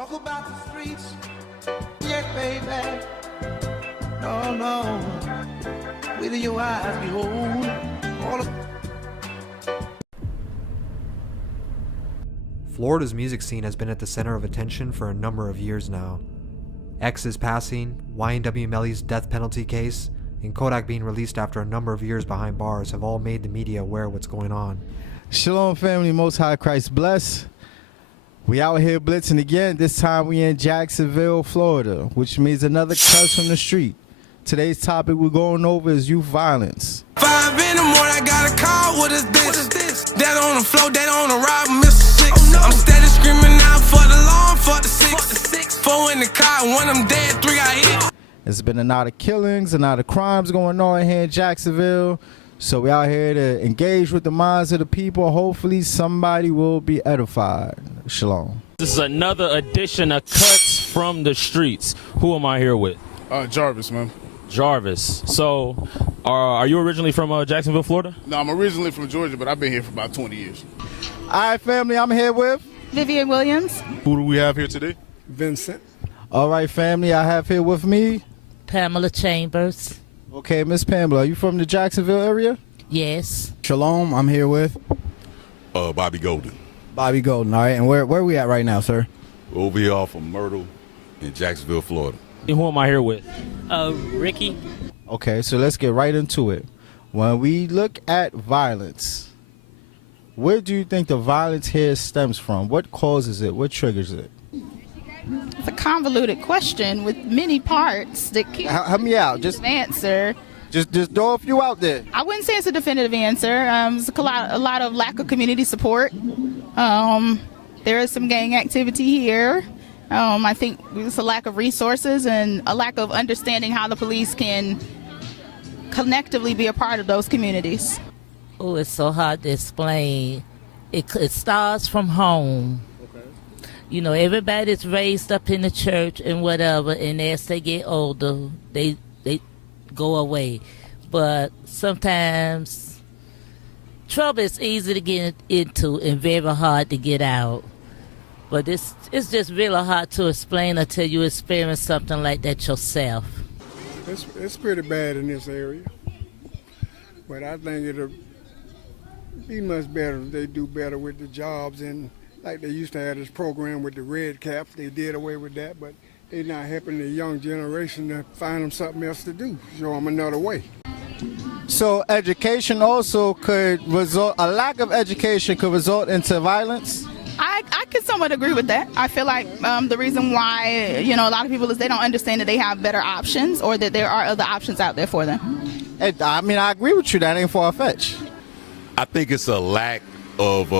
Walk about the streets, yeah, baby. No, no, with your eyes behold all of. Florida's music scene has been at the center of attention for a number of years now. X's passing, YNW Melly's death penalty case, and Kodak being released after a number of years behind bars have all made the media aware of what's going on. Shalom family, Most High Christ bless. We out here blitzing again. This time we in Jacksonville, Florida, which means another cuss from the street. Today's topic we're going over is youth violence. 5 in the morning, I got a call. What is this? That on the floor, that on the ride, Mr. 6. Oh, no. I'm steady screaming out for the law, for the 6. 4 in the car, one of them dead, 3 got hit. There's been a lot of killings, a lot of crimes going on here in Jacksonville. So we out here to engage with the minds of the people. Hopefully somebody will be edified. Shalom. This is another edition of Cuts from the Streets. Who am I here with? Jarvis, man. Jarvis. So, are you originally from Jacksonville, Florida? No, I'm originally from Georgia, but I've been here for about 20 years. All right, family, I'm here with Vivian Williams. Who do we have here today? Vincent. All right, family, I have here with me Pamela Chambers. Okay, Miss Pamela, are you from the Jacksonville area? Yes. Shalom, I'm here with Bobby Golden. Bobby Golden. All right, and where are we at right now, sir? Over here off of Myrtle in Jacksonville, Florida. And who am I here with? Ricky. Okay, so let's get right into it. When we look at violence, where do you think the violence here stems from? What causes it? What triggers it? It's a convoluted question with many parts that can't Help me out. Just answer. Just throw a few out there. I wouldn't say it's a definitive answer. There's a lot of lack of community support. There is some gang activity here. I think it's a lack of resources and a lack of understanding how the police can collectively be a part of those communities. Oh, it's so hard to explain. It starts from home. Okay. You know, everybody's raised up in the church and whatever, and as they get older, they go away. But sometimes trouble is easy to get into and very hard to get out. But it's just really hard to explain until you experience something like that yourself. It's pretty bad in this area, but I think it'll be much better if they do better with the jobs, and like they used to have this program with the red caps. They did away with that, but they're not helping the young generation to find them something else to do, show them another way. So education also could result, a lack of education could result into violence? I could somewhat agree with that. I feel like the reason why, a lot of people is they don't understand that they have better options or that there are other options out there for them. I mean, I agree with you. That ain't far-fetched. I think it's a lack of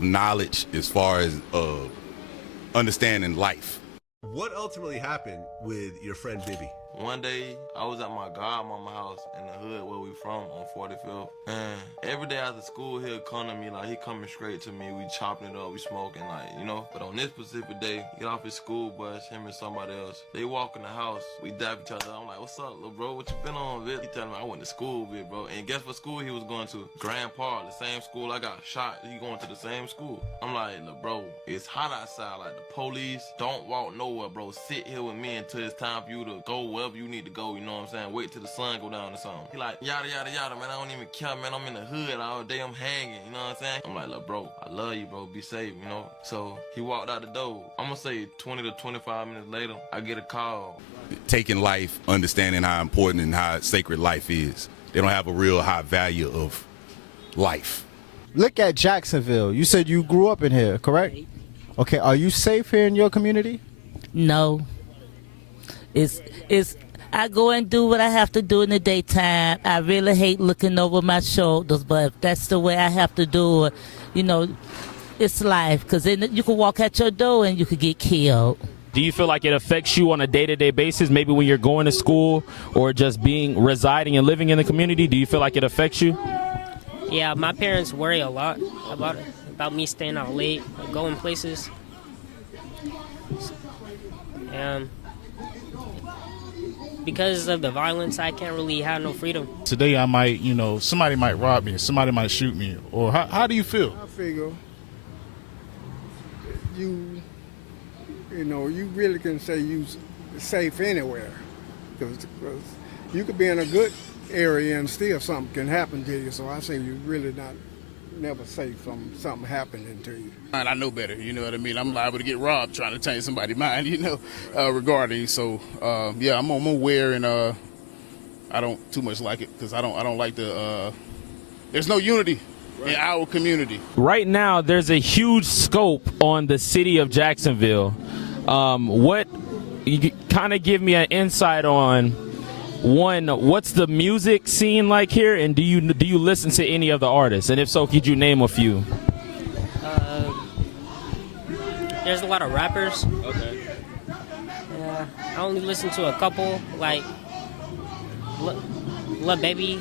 knowledge as far as understanding life. What ultimately happened with your friend Bibby? One day, I was at my godmama house in the hood where we from on 45th. And every day after school, he'll come to me, like, he coming straight to me. We chopping it up, we smoking, like, But on this specific day, get off his school bus, him and somebody else. They walk in the house, we dap each other. I'm like, what's up, little bro? What you been on, Vic? He telling me I went to school with, bro. And guess what school he was going to? Grand Park, the same school I got shot. He going to the same school. I'm like, look, bro, it's hot outside. Like, the police don't walk nowhere, bro. Sit here with me until it's time for you to go wherever you need to go, you know what I'm saying? Wait till the sun go down or something. He like, yada, yada, yada, man, I don't even care, man. I'm in the hood all day, I'm hanging, you know what I'm saying? I'm like, look, bro, I love you, bro, be safe, So he walked out the door. I'm gonna say 20 to 25 minutes later, I get a call. Taking life, understanding how important and how sacred life is. They don't have a real high value of life. Look at Jacksonville. You said you grew up in here, correct? Okay, are you safe here in your community? No. I go and do what I have to do in the daytime. I really hate looking over my shoulders, but if that's the way I have to do it, it's life. Because then you can walk out your door and you could get killed. Do you feel like it affects you on a day-to-day basis, maybe when you're going to school or just residing and living in the community? Do you feel like it affects you? Yeah, my parents worry a lot about me staying out late, going places. Because of the violence, I can't really have no freedom. Today I might, somebody might rob me, somebody might shoot me. Or how do you feel? I figure you know, you really can say you safe anywhere, because you could be in a good area and still something can happen to you. So I say you really never safe from something happening to you. And I know better, you know what I mean? I'm liable to get robbed trying to change somebody's mind, you know, regarding. So, yeah, I'm aware, and I don't too much like it, because I don't like the, there's no unity in our community. Right now, there's a huge scope on the city of Jacksonville. What, you kind of give me an insight on, one, what's the music scene like here, and do you listen to any of the artists? And if so, could you name a few? There's a lot of rappers. Okay. Yeah, I only listen to a couple, like Lil Baby.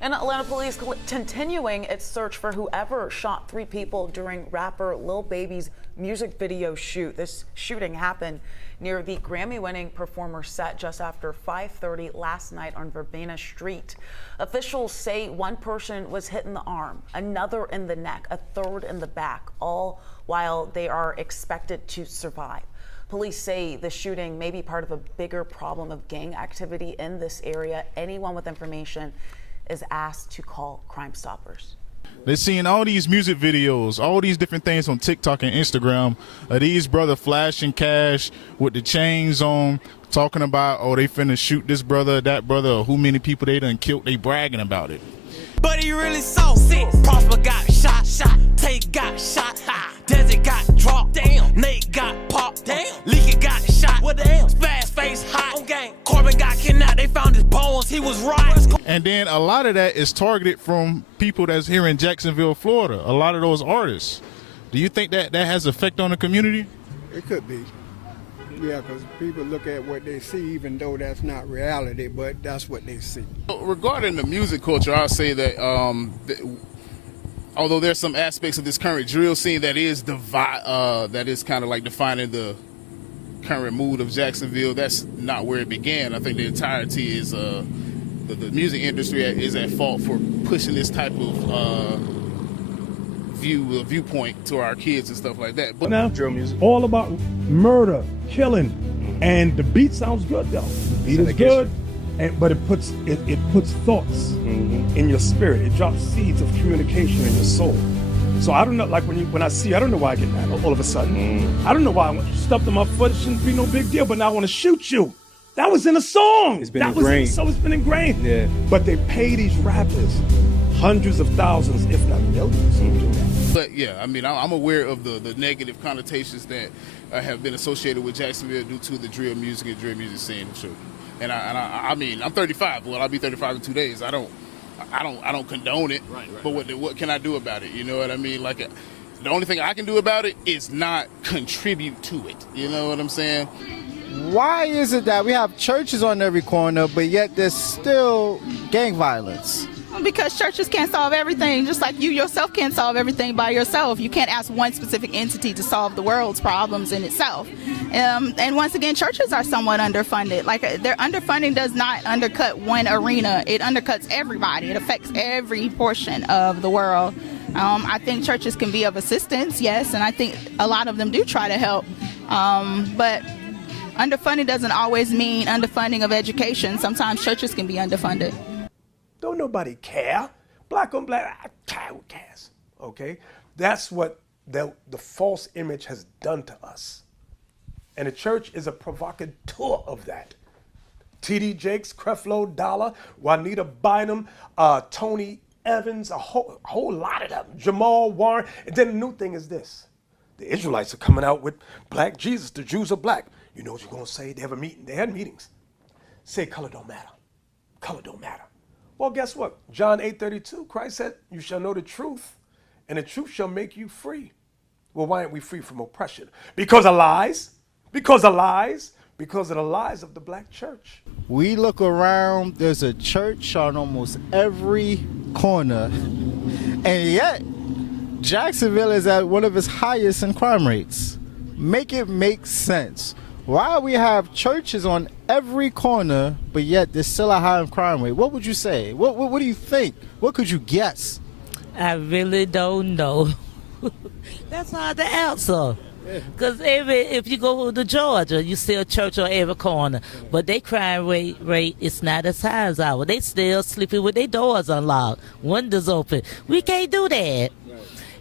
And Atlanta police continuing its search for whoever shot 3 people during rapper Lil Baby's music video shoot. This shooting happened near the Grammy-winning performer's set just after 5:30 last night on Verbena Street. Officials say one person was hit in the arm, another in the neck, a third in the back, all while they are expected to survive. Police say the shooting may be part of a bigger problem of gang activity in this area. Anyone with information is asked to call Crime Stoppers. They're seeing all these music videos, all these different things on TikTok and Instagram of these brother flashing cash with the chains on, talking about, oh, they finna shoot this brother, that brother, or who many people they done killed. They bragging about it. But he really saw sick. Prosper got shot. Tate got shot. Desert got dropped. Damn. Nate got popped. Damn. Leaky got shot. What damn? Spaz face hot. On game. Corbin got kidnapped. They found his bones. He was right. And then a lot of that is targeted from people that's here in Jacksonville, Florida. A lot of those artists. Do you think that has effect on the community? It could be. Yeah, because people look at what they see, even though that's not reality, but that's what they see. Regarding the music culture, I'll say that although there's some aspects of this current drill scene that is kind of like defining the current mood of Jacksonville, that's not where it began. I think the entirety is the music industry is at fault for pushing this type of viewpoint to our kids and stuff like that. But now, drill music, all about murder, killing, and the beat sounds good though. The beat is good, but it puts thoughts in your spirit. It drops seeds of communication in your soul. So I don't know, like when I see, I don't know why I get mad all of a sudden. I don't know why I stuffed in my foot. It shouldn't be no big deal, but now I want to shoot you. That was in a song. It's been ingrained. So it's been ingrained. Yeah. But they pay these rappers hundreds of thousands, if not millions, to do that. But yeah, I mean, I'm aware of the negative connotations that have been associated with Jacksonville due to the drill music and drill music scene. Sure. And I mean, I'm 35. Well, I'll be 35 in 2 days. I don't condone it. Right. But what can I do about it? You know what I mean? Like, the only thing I can do about it is not contribute to it. You know what I'm saying? Why is it that we have churches on every corner, but yet there's still gang violence? Because churches can't solve everything, just like you yourself can't solve everything by yourself. You can't ask one specific entity to solve the world's problems in itself. And once again, churches are somewhat underfunded. Like, their underfunding does not undercut one arena. It undercuts everybody. It affects every portion of the world. I think churches can be of assistance, yes, and I think a lot of them do try to help. But underfunding doesn't always mean underfunding of education. Sometimes churches can be underfunded. Don't nobody care. Black on black, who cares? Okay? That's what the false image has done to us. And the church is a provocateur of that. T.D. Jakes, Creflo Dollar, Juanita Bynum, Tony Evans, a whole lot of them, Jamal Warren. And then the new thing is this. The Israelites are coming out with black Jesus. The Jews are black. You know what you're going to say? They have a meeting. They had meetings. Say color don't matter. Color don't matter. Well, guess what? John 8:32, Christ said, you shall know the truth, and the truth shall make you free. Well, why aren't we free from oppression? Because of lies. Because of lies. Because of the lies of the black church. We look around, there's a church on almost every corner, and yet Jacksonville is at one of its highest in crime rates. Make it make sense. Why we have churches on every corner, but yet there's still a high crime rate? What would you say? What do you think? What could you guess? I really don't know. That's hard to answer. Because if you go to Georgia, you see a church on every corner. But their crime rate is not as high as ours. They still sleeping with their doors unlocked, windows open. We can't do that.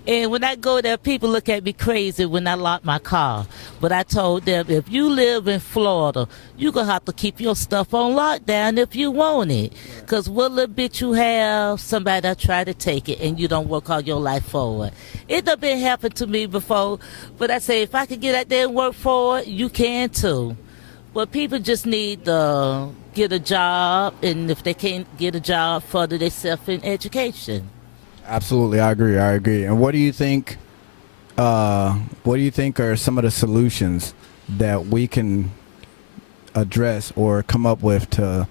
And when I go there, people look at me crazy when I lock my car. But I told them, if you live in Florida, you're going to have to keep your stuff on lockdown if you want it. Because what little bit you have, somebody will try to take it, and you don't work all your life for it. It done been happened to me before, but I say, if I could get out there and work for it, you can too. But people just need to get a job, and if they can't get a job, further themselves in education. Absolutely, I agree. And what do you think? What do you think are some of the solutions that we can address or come up with to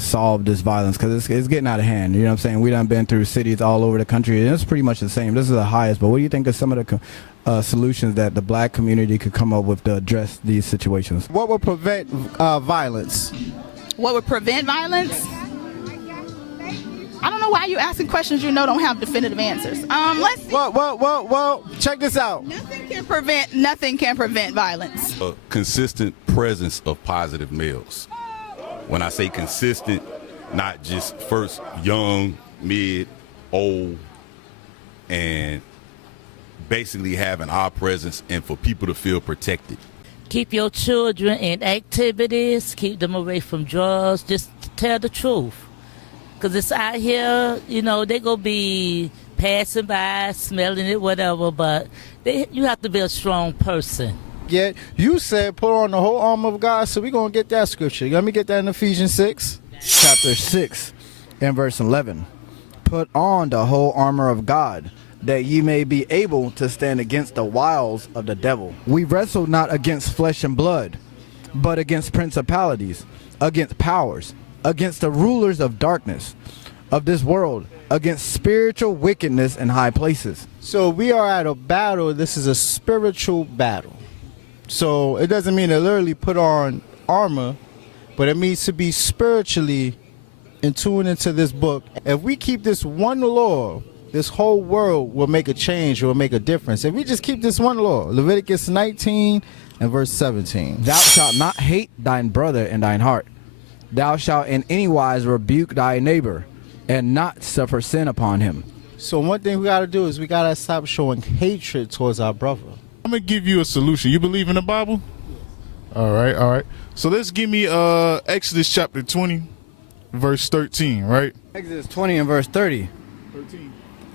solve this violence? Because it's getting out of hand. You know what I'm saying? We done been through cities all over the country, and it's pretty much the same. This is the highest. But what do you think are some of the solutions that the black community could come up with to address these situations? What would prevent violence? What would prevent violence? I don't know why you're asking questions you know don't have definitive answers. Let's see. Well, check this out. Nothing can prevent violence. A consistent presence of positive males. When I say consistent, not just first young, mid, old, and basically having our presence and for people to feel protected. Keep your children in activities, keep them away from drugs, just tell the truth. Because it's out here, you know, they going to be passing by, smelling it, whatever, but you have to be a strong person. Yet you said put on the whole armor of God, so we're going to get that scripture. Let me get that in Ephesians 6. Chapter 6 and verse 11. Put on the whole armor of God, that ye may be able to stand against the wiles of the devil. We wrestle not against flesh and blood, but against principalities, against powers, against the rulers of darkness of this world, against spiritual wickedness in high places. So we are at a battle. This is a spiritual battle. So it doesn't mean to literally put on armor, but it means to be spiritually in tune into this book. If we keep this one law, this whole world will make a change, will make a difference. If we just keep this one law, Leviticus 19 and verse 17. Thou shalt not hate thine brother in thine heart. Thou shalt in any wise rebuke thy neighbor, and not suffer sin upon him. So one thing we got to do is we got to stop showing hatred towards our brother. I'm going to give you a solution. You believe in the Bible? All right. So let's give me Exodus chapter 20, verse 13, right? Exodus 20 and verse 30.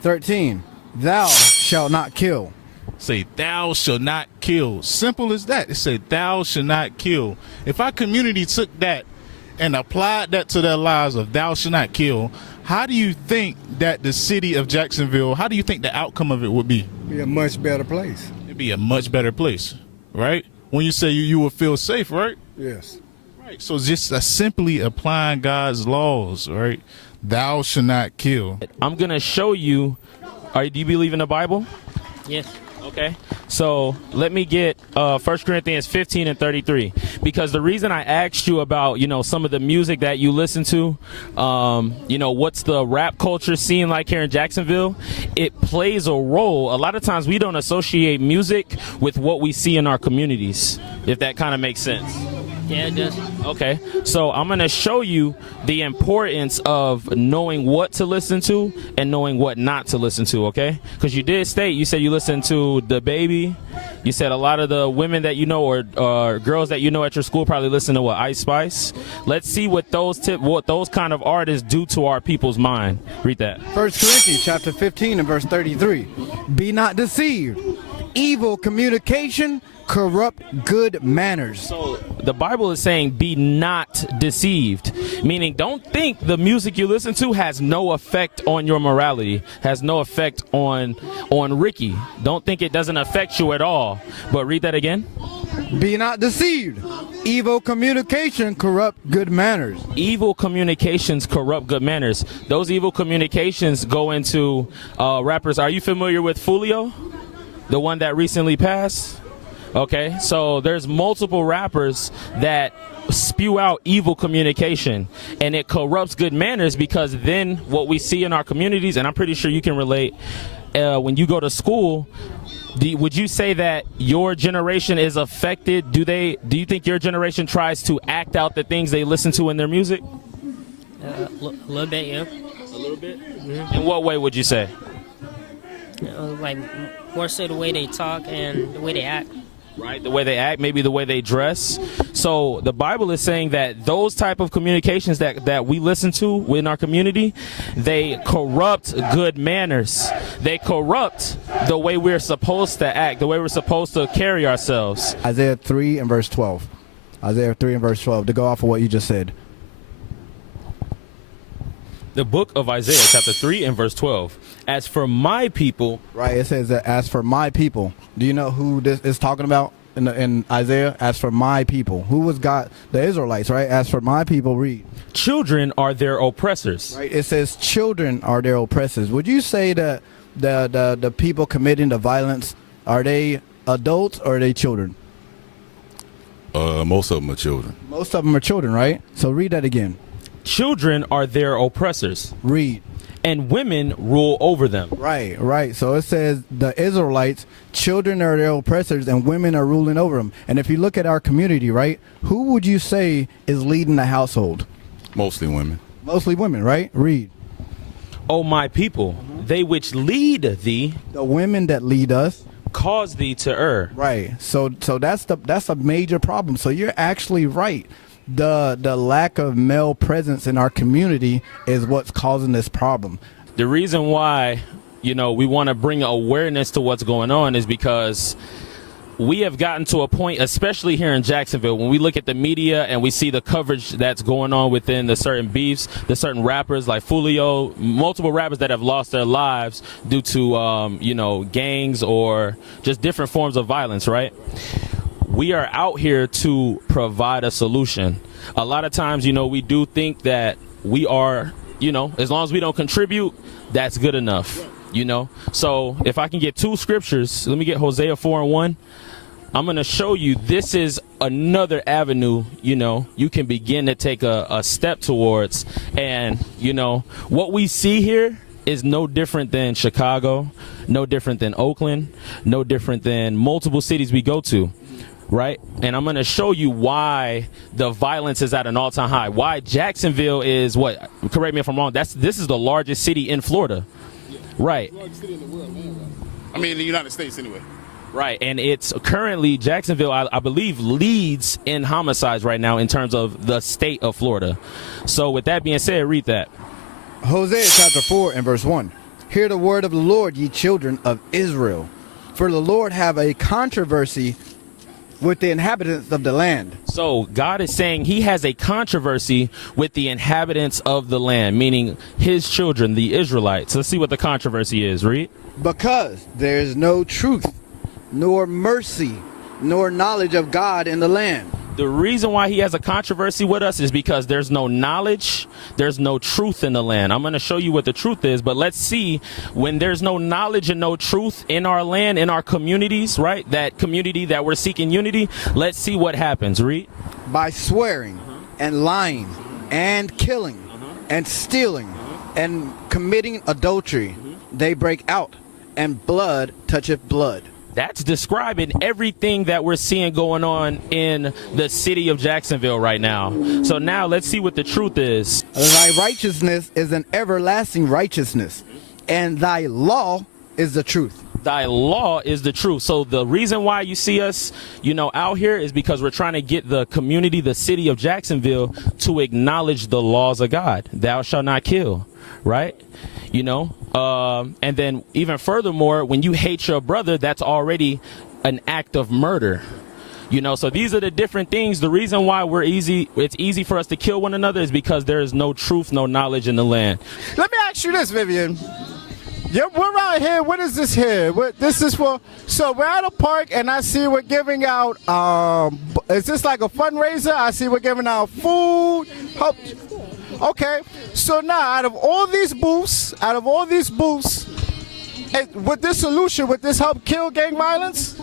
13. Thou shalt not kill. Say, thou shalt not kill. Simple as that. It said, thou shalt not kill. If our community took that and applied that to their lives of thou shalt not kill, how do you think that the city of Jacksonville, how do you think the outcome of it would be? Be a much better place. It'd be a much better place, right? When you say you will feel safe, right? Yes. Right. So just simply applying God's laws, right? Thou shalt not kill. I'm going to show you. Do you believe in the Bible? Yes. Okay, so let me get 1 Corinthians 15 and 33, because the reason I asked you about, some of the music that you listen to, what's the rap culture scene like here in Jacksonville, it plays a role. A lot of times we don't associate music with what we see in our communities, if that kind of makes sense. Yeah, it does. Okay, so I'm going to show you the importance of knowing what to listen to and knowing what not to listen to, okay? Because you said you listened to The Baby. You said a lot of the women that you know or girls that you know at your school probably listen to Ice Spice. Let's see what those kind of artists do to our people's mind. Read that. 1 Corinthians chapter 15 and verse 33. Be not deceived. Evil communication corrupt good manners. So the Bible is saying be not deceived, meaning don't think the music you listen to has no effect on your morality, has no effect on Ricky. Don't think it doesn't affect you at all. But read that again. Be not deceived. Evil communication corrupt good manners. Evil communications corrupt good manners. Those evil communications go into rappers. Are you familiar with Fulio? The one that recently passed? Okay, so there's multiple rappers that spew out evil communication, and it corrupts good manners, because then what we see in our communities, and I'm pretty sure you can relate, when you go to school, would you say that your generation is affected? Do you think your generation tries to act out the things they listen to in their music? A little bit, yeah. A little bit? Mm-hmm. In what way would you say? Like more so the way they talk and the way they act. Right, the way they act, maybe the way they dress. So the Bible is saying that those type of communications that we listen to in our community, they corrupt good manners. They corrupt the way we're supposed to act, the way we're supposed to carry ourselves. Isaiah 3 and verse 12. Isaiah 3 and verse 12, to go off of what you just said. The book of Isaiah, chapter 3 and verse 12. As for my people. Right, it says that as for my people. Do you know who this is talking about in Isaiah? As for my people. Who was God? The Israelites, right? As for my people, read. Children are their oppressors. Right, it says children are their oppressors. Would you say that the people committing the violence, are they adults or are they children? Most of them are children. Most of them are children, right? So read that again. Children are their oppressors. Read. And women rule over them. Right, right. So it says the Israelites, children are their oppressors and women are ruling over them. And if you look at our community, right, who would you say is leading the household? Mostly women. Mostly women, right? Read. O my people, they which lead thee. The women that lead us. Cause thee to err. Right. So that's a major problem. So you're actually right. The lack of male presence in our community is what's causing this problem. The reason why, we want to bring awareness to what's going on is because we have gotten to a point, especially here in Jacksonville, when we look at the media and we see the coverage that's going on within the certain beefs, the certain rappers like Fulio, multiple rappers that have lost their lives due to, gangs or just different forms of violence, right? We are out here to provide a solution. A lot of times, we do think that we are, as long as we don't contribute, that's good enough, So if I can get two scriptures, let me get Hosea 4:1. I'm going to show you this is another avenue, you can begin to take a step towards. And, what we see here is no different than Chicago, no different than Oakland, no different than multiple cities we go to. Right? And I'm going to show you why the violence is at an all-time high. Why Jacksonville is what? Correct me if I'm wrong. This is the largest city in Florida. Yeah. Right. Largest city in the world, man. I mean, in the United States, anyway. Right. And it's currently Jacksonville, I believe, leads in homicides right now in terms of the state of Florida. So with that being said, read that. Hosea chapter 4 and verse 1. Hear the word of the Lord, ye children of Israel. For the Lord have a controversy with the inhabitants of the land. So God is saying he has a controversy with the inhabitants of the land, meaning his children, the Israelites. Let's see what the controversy is. Read. Because there is no truth, nor mercy, nor knowledge of God in the land. The reason why he has a controversy with us is because there's no knowledge, there's no truth in the land. I'm going to show you what the truth is, but let's see, when there's no knowledge and no truth in our land, in our communities, right? That community that we're seeking unity, let's see what happens. Read. By swearing and lying and killing and stealing and committing adultery, they break out, and blood toucheth blood. That's describing everything that we're seeing going on in the city of Jacksonville right now. So now let's see what the truth is. Thy righteousness is an everlasting righteousness, and thy law is the truth. Thy law is the truth. So the reason why you see us, out here is because we're trying to get the community, the city of Jacksonville, to acknowledge the laws of God. Thou shalt not kill, right? And then even furthermore, when you hate your brother, that's already an act of murder. So these are the different things. The reason why it's easy for us to kill one another is because there is no truth, no knowledge in the land. Let me ask you this, Vivian. Yeah, we're right here. What is this here? This is for. So we're at a park, and I see we're giving out. Is this like a fundraiser? I see we're giving out food. Okay. So now, out of all these booths, with this solution, would this help kill gang violence?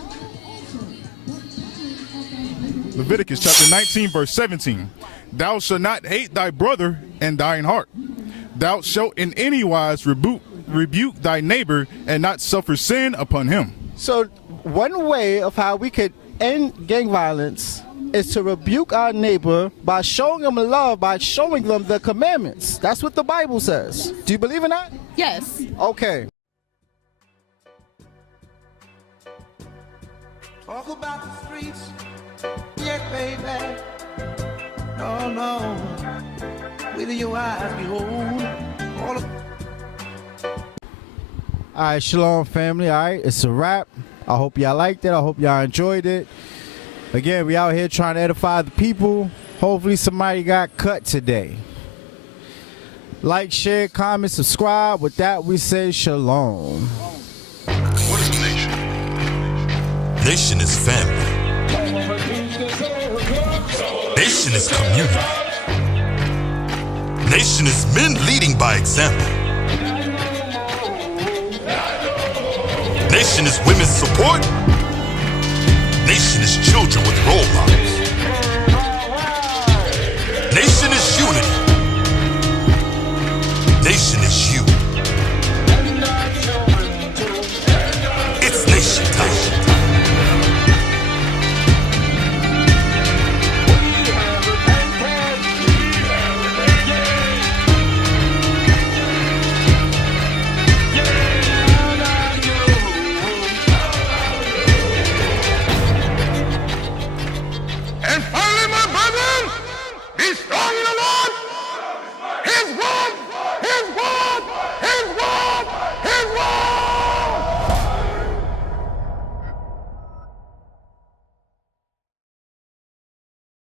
Leviticus chapter 19, verse 17. Thou shalt not hate thy brother in thine heart. Thou shalt in any wise rebuke thy neighbor and not suffer sin upon him. So one way of how we could end gang violence is to rebuke our neighbor by showing them love, by showing them the commandments. That's what the Bible says. Do you believe in that? Yes. Okay. Talk about the streets, yeah, baby. No, with your eyes behold all of. All right, shalom, family. All right, it's a wrap. I hope y'all liked it. I hope y'all enjoyed it. Again, we out here trying to edify the people. Hopefully somebody got cut today. Like, share, comment, subscribe. With that, we say shalom. What is a nation? Nation is family. Nation is community. Nation is men leading by example. Nation is women's support. Nation is children with role models. Nation is unity. Nation is